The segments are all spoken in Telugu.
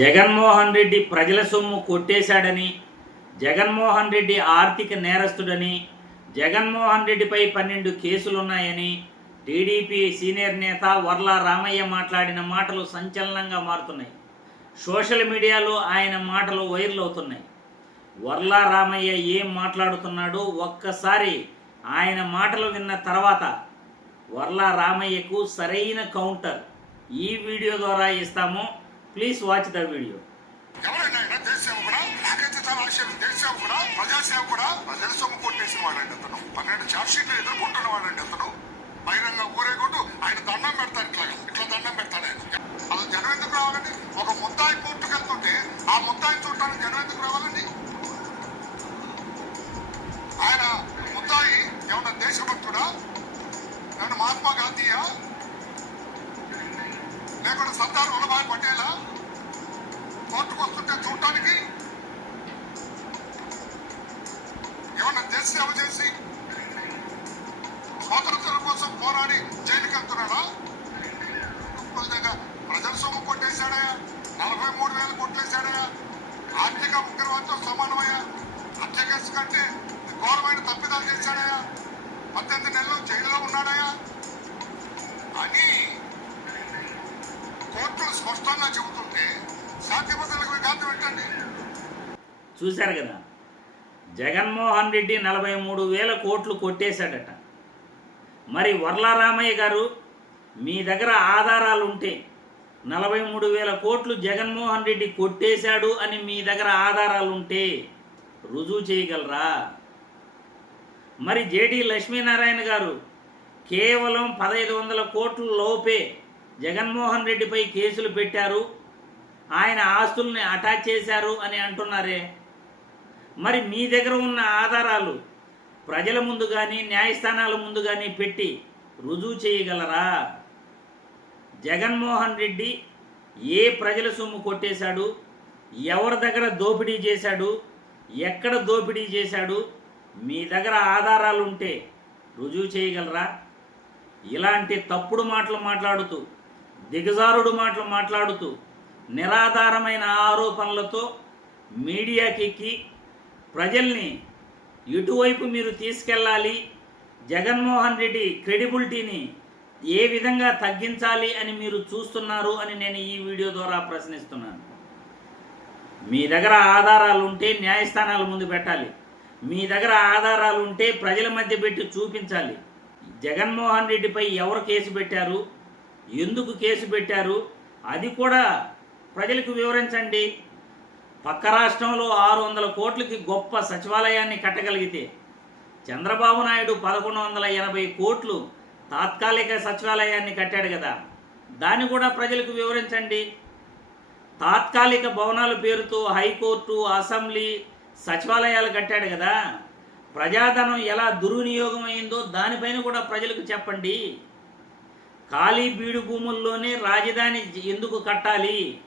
జగన్మోహన్ రెడ్డి ప్రజల సొమ్ము కొట్టేశాడని జగన్మోహన్ రెడ్డి ఆర్థిక నేరస్తుడని జగన్మోహన్ రెడ్డిపై పన్నెండు కేసులున్నాయని టీడీపీ సీనియర్ నేత వర్ల రామయ్య మాట్లాడిన మాటలు సంచలనంగా మారుతున్నాయి. సోషల్ మీడియాలో ఆయన మాటలు వైరల్ అవుతున్నాయి. వర్ల రామయ్య ఏం మాట్లాడుతున్నాడో ఒక్కసారి ఆయన మాటలు విన్న తర్వాత వర్ల రామయ్యకు సరైన కౌంటర్ ఈ వీడియో ద్వారా ఇస్తాము. ప్లీజ్ వాచ్ ద వీడియో ఎవరైనా ఆయన దేశ సేవకుడా నాకైతే చాలా ఆశ్చర్యం దేశ సేవకుడా ప్రజా సేవకుడా ప్రజల సొమ్ము కొట్టేసిన వాడండి అతను. పన్నెండు చార్జ్ షీట్లు ఎదుర్కొంటున్న వాడండి అతను. బహిరంగ ఊరేగుంటూ ఆయన దండం పెడతారు ఇట్లా ఇట్లా దండం పెడతాడు ఆయన. అసలు జనం ఎందుకు రావాలండి? ఒక ముద్దాయి కోర్టుకు వెళ్తుంటే ఆ ముద్దాయిని చూడటానికి జనం ఎందుకు రావాలండి? ఆయన ముద్దాయి ఏమన్నా దేశభక్తుడా? ఏమన్నా మహాత్మా గాంధీయా? లేకుండా సర్దార్ వల్లభాయ్ పటేలా కోర్టుకు వస్తుంటే చూడటానికి ఏమన్నా దేశ సేవ చేసి స్వాతంత్రం కోసం పోరాడి జైలుకి వెళ్తున్నాడా దగ్గర ప్రజల సొమ్ము కొట్టేశాడా? నలభై మూడు వేలు కొట్టేశాడా? ఆర్థిక ఉగ్రవాదంతో సమానమయ్యా? హత్య కేసు కంటే ఘోరమైన తప్పిదాలు చేశాడయా పద్దెనిమిది నెలలు జైల్లో ఉన్నాడయా అని కోర్టులు స్పష్టంగా చెబుతుంటే పెట్టండి చూశారు కదా? జగన్మోహన్ రెడ్డి నలభై మూడు వేల కోట్లు కొట్టేశాడట. మరి వర్లారామయ్య గారు మీ దగ్గర ఆధారాలు ఉంటే నలభై మూడు వేల కోట్లు జగన్మోహన్ రెడ్డి కొట్టేశాడు అని మీ దగ్గర ఆధారాలు ఉంటే రుజువు చేయగలరా? మరి జేడి లక్ష్మీనారాయణ గారు కేవలం పదహైదు వందల కోట్ల లోపే జగన్మోహన్ రెడ్డిపై కేసులు పెట్టారు. ఆయన ఆస్తుల్ని అటాచ్ చేశారు అని అంటున్నారే. మరి మీ దగ్గర ఉన్న ఆధారాలు ప్రజల ముందు కానీ న్యాయస్థానాల ముందు కానీ పెట్టి రుజువు చేయగలరా? జగన్మోహన్ రెడ్డి ఏ ప్రజల సొమ్ము కొట్టేశాడు? ఎవరి దగ్గర దోపిడీ చేశాడు? ఎక్కడ దోపిడీ చేశాడు? మీ దగ్గర ఆధారాలు ఉంటే రుజువు చేయగలరా? ఇలాంటి తప్పుడు మాటలు మాట్లాడుతూ దిగజారుడు మాటలు మాట్లాడుతూ నిరాధారమైన ఆరోపణలతో మీడియాకి ప్రజల్ని ఇటువైపు మీరు తీసుకెళ్ళాలి? జగన్మోహన్ రెడ్డి క్రెడిబిలిటీని ఏ విధంగా తగ్గించాలి అని మీరు చూస్తున్నారు అని నేను ఈ వీడియో ద్వారా ప్రశ్నిస్తున్నాను. మీ దగ్గర ఆధారాలు ఉంటే న్యాయస్థానాల ముందు పెట్టాలి. మీ దగ్గర ఆధారాలు ఉంటే ప్రజల మధ్య పెట్టి చూపించాలి. జగన్మోహన్ రెడ్డిపై ఎవరు కేసు పెట్టారు? ఎందుకు కేసు పెట్టారు? అది కూడా ప్రజలకు వివరించండి. పక్క రాష్ట్రంలో ఆరు వందల కోట్లకి గొప్ప సచివాలయాన్ని కట్టగలిగితే చంద్రబాబు నాయుడు పదకొండు వందల ఎనభై కోట్లు తాత్కాలిక సచివాలయాన్ని కట్టాడు కదా. దాన్ని కూడా ప్రజలకు వివరించండి. తాత్కాలిక భవనాల పేరుతో హైకోర్టు అసెంబ్లీ సచివాలయాలు కట్టాడు కదా. ప్రజాధనం ఎలా దుర్వినియోగం అయిందో దానిపైన కూడా ప్రజలకు చెప్పండి. ఖాళీ బీడు భూముల్లోనే రాజధాని ఎందుకు కట్టాలి?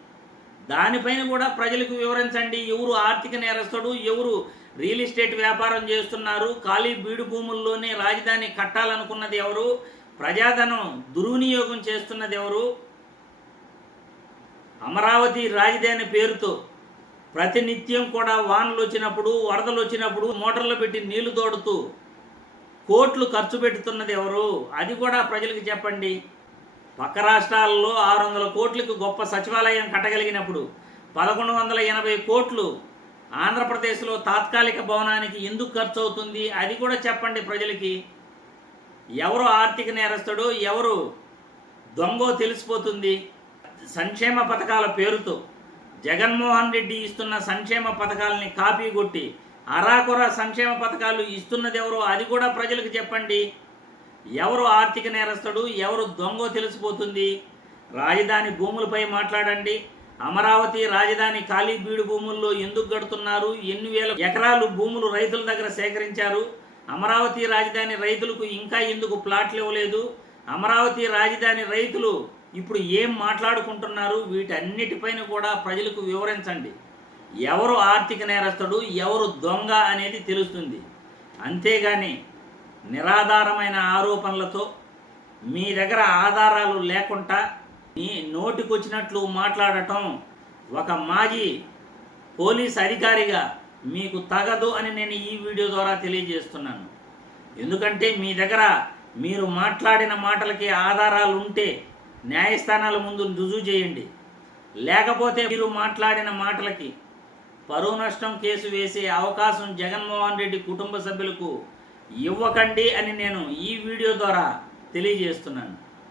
దానిపైన కూడా ప్రజలకు వివరించండి. ఎవరు ఆర్థిక నేరస్తుడు? ఎవరు రియల్ ఎస్టేట్ వ్యాపారం చేస్తున్నారు? ఖాళీ బీడు భూముల్లోనే రాజధాని కట్టాలనుకున్నది ఎవరు? ప్రజాధనం దుర్వినియోగం చేస్తున్నది ఎవరు? అమరావతి రాజధాని పేరుతో ప్రతినిత్యం కూడా వానలు వచ్చినప్పుడు వరదలు వచ్చినప్పుడు మోటార్లు పెట్టి నీళ్ళు తోడుతూ కోట్లు ఖర్చు పెడుతున్నది ఎవరు? అది కూడా ప్రజలకు చెప్పండి. పక్క రాష్ట్రాల్లో ఆరు వందల కోట్లకు గొప్ప సచివాలయం కట్టగలిగినప్పుడు పదకొండు వందల ఎనభై కోట్లు ఆంధ్రప్రదేశ్లో తాత్కాలిక భవనానికి ఎందుకు ఖర్చు అవుతుంది? అది కూడా చెప్పండి ప్రజలకి. ఎవరు ఆర్థిక నేరస్తుడు ఎవరు దొంగో తెలిసిపోతుంది. సంక్షేమ పథకాల పేరుతో జగన్మోహన్ రెడ్డి ఇస్తున్న సంక్షేమ పథకాలని కాపీ కొట్టి అరాకొర సంక్షేమ పథకాలు ఇస్తున్నది ఎవరో అది కూడా ప్రజలకు చెప్పండి. ఎవరు ఆర్థిక నేరస్తుడు ఎవరు దొంగో తెలిసిపోతుంది. రాజధాని భూములపై మాట్లాడండి. అమరావతి రాజధాని ఖాళీ బీడు భూముల్లో ఎందుకు గడుతున్నారు? ఎన్ని వేల ఎకరాలు భూములు రైతుల దగ్గర సేకరించారు? అమరావతి రాజధాని రైతులకు ఇంకా ఎందుకు ప్లాట్లు ఇవ్వలేదు? అమరావతి రాజధాని రైతులు ఇప్పుడు ఏం మాట్లాడుకుంటున్నారు? వీటన్నిటిపైన కూడా ప్రజలకు వివరించండి. ఎవరు ఆర్థిక నేరస్తుడు ఎవరు దొంగ అనేది తెలుస్తుంది. అంతేగాని నిరాధారమైన ఆరోపణలతో మీ దగ్గర ఆధారాలు లేకుండా మీ నోటికొచ్చినట్లు మాట్లాడటం ఒక మాజీ పోలీస్ అధికారిగా మీకు తగదు అని నేను ఈ వీడియో ద్వారా తెలియజేస్తున్నాను. ఎందుకంటే మీ దగ్గర మీరు మాట్లాడిన మాటలకి ఆధారాలు ఉంటే న్యాయస్థానాల ముందు రుజువు చేయండి. లేకపోతే మీరు మాట్లాడిన మాటలకి పరువు నష్టం కేసు వేసే అవకాశం జగన్మోహన్ రెడ్డి కుటుంబ సభ్యులకు ఇవ్వకండి అని నేను ఈ వీడియో ద్వారా తెలియజేస్తున్నాను.